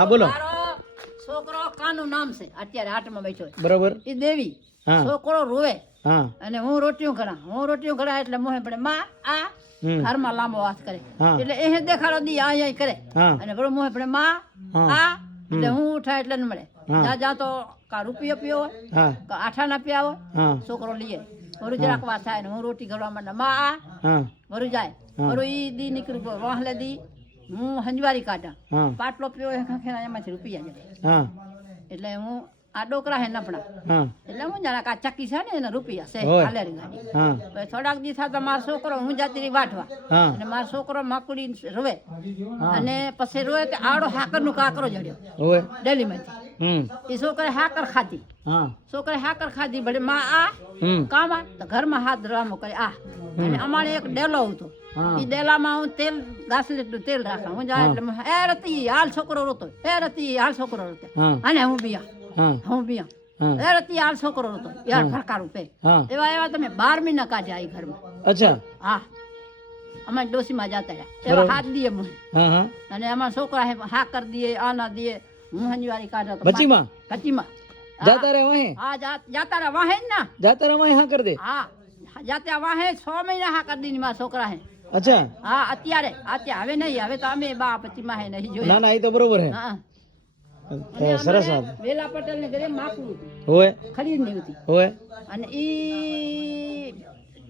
હા બોલો. છોકરો કાનું નામ છે? અત્યારે આઠમાં બેઠો છે. બરોબર. એ દેવી. છોકરો રોવે. હા. અને હું રોટિયું કરા હું રોટિયું કરા એટલે મોહે પડે માં આ ઘરમાં લાંબો વાત કરે. એટલે એ દેખાડો દી આ અહીં કરે. અને બરો મોહે પડે માં આ. એટલે હું ઉઠાય એટલે ન મળે. જા જા તો કા રૂપિયો પીઓ હોય? કા આઠા ના પીયા હોય છોકરો લઈએ વરુ જરાક વાત થાય ને હું રોટી ઘડવા માંડે માં આ. વરુ જાય. વરુ ઈ દી નીકળું વાહલે દી. હું હંજવારી કાઢા. પાટલો પ્યો એ ખેના એમાંથી રૂપિયા જાય. એટલે હું આ ડોકરા હે નપણા એટલે હું જાણે કે ચક્કી છે ને એના રૂપિયા છે. હાલેરી ગાડી થોડાક દિવસ હતા મારો છોકરો હું જાતી રહી વાટવા અને મારો છોકરો માકુડી રોવે. અને પછી રોવે તે આડો હાકરનું કાકરો જડ્યો. ડેલી માંથી એ છોકરે હાકર ખાધી. છોકરે હાકર ખાધી ભલે માં આ કામ આ તો ઘરમાં હાથ ધરવામાં કરે આ. અને અમારે એક ડેલો હતો. એ ડેલામાં હું તેલ ગાસલીટનું તેલ રાખા હું જાય એટલે એ રતી હાલ છોકરો રોતો એ રતી હાલ છોકરો રોતો અને હું બિયા. હા. બિયા. એ રતી હાલ છોકરો રોતો યાર ફરકારું પે. એવા એવા તમે બાર મહિના કાઢ્યા એ ઘરમાં. અચ્છા. હા. અમે ડોસીમાં જતા રહ્યા. એવા હાથ દીએ મને. અને અમારા છોકરા હે કર દીએ આના દીએ. હું હંજવારી કાઢો તો બચીમાં કચીમાં જાતા રહે વહે? હા જાતા રહે વાહે ના. જાતા રહે વહે હા કર દે. હા. જાતે વાહે છ મહિના હા કરી દીની મારા છોકરા હે. અચ્છા. હા અત્યારે અત્યારે. હવે નહીં હવે તો અમે બા પચીમાં હે નહીં જોયા ના ના એ તો બરોબર હે. હા. સરસ વાત. વેલા પટેલ ને ઘરે માકડું હોય ખરીદની હતી. હોય અને ઈ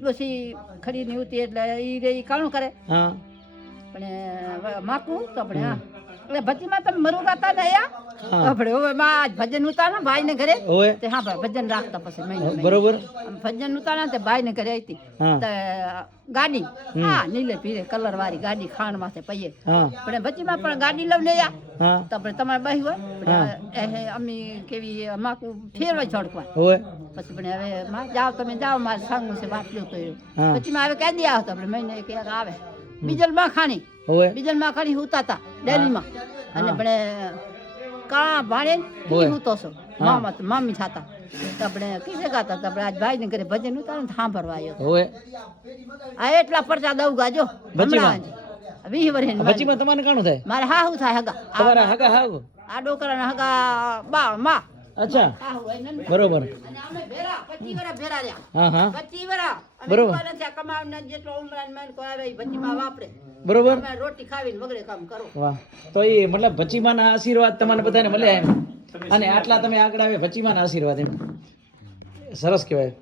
પછી ખરીદની હતી એટલે ઈ રે ઈ કાણું કરે. હા. પણ હવે માકું તો આપણે હા. એટલે ભજીમાં તમે મરુ ગાતા ને. અહીંયા આપણે હવે માં આજ ભજન ઉતારા ભાઈ ને ઘરે. તે હા ભાઈ ભજન રાખતા પછી મહિને. બરોબર. ભજન ઉતારા ને તે ભાઈ ને ઘરે આવી હા. તે ગાડી. હા નીલે પીરે કલર વાળી ગાડી ખાણ માથે પઈએ. પણ ભજીમાં પણ ગાડી લઈને યા હા. તો આપણે તમારે બહી હોય અમે કેવી અમાકુ ફેરવા હોય પછી પણ હવે માં જાઓ તમે જાઓ મારે સાંગું છે બાટલું તો પછી માં હવે કહી દે આવો તો આપણે મહિને એક આવે. બીજલમાં ખાણી. હોય બીજનમાં ખાણી ડેલી માં અને આપણે કા ભાડે. હુતો છો. મામા તો મામી છાતા. આપણે કઈ ગાતા તો આપણે આજ ભાઈ ને ઘરે ભજન ઉતારે ને સાંભળવા આવ્યો હોય આ એટલા પરચા દઉં ગાજો? હમણાં. વીસ વર્ષ બચીમાં તમારે કાણું થાય? મારે હા હું થાય હગા. તમારા હગા હાહુ? આ ડોકરા હગા બા માં. અચ્છા. બરોબર. હા બરોબર. બરોબર. રોટી ખાવીને વગડે કામ કરો. વાહ. તો એ મતલબ ભચીમાના આશીર્વાદ તમને બધાને મળ્યા એમ? અને આટલા તમે આગળ આવે ભચીમાના આશીર્વાદ એમ? સરસ કહેવાય.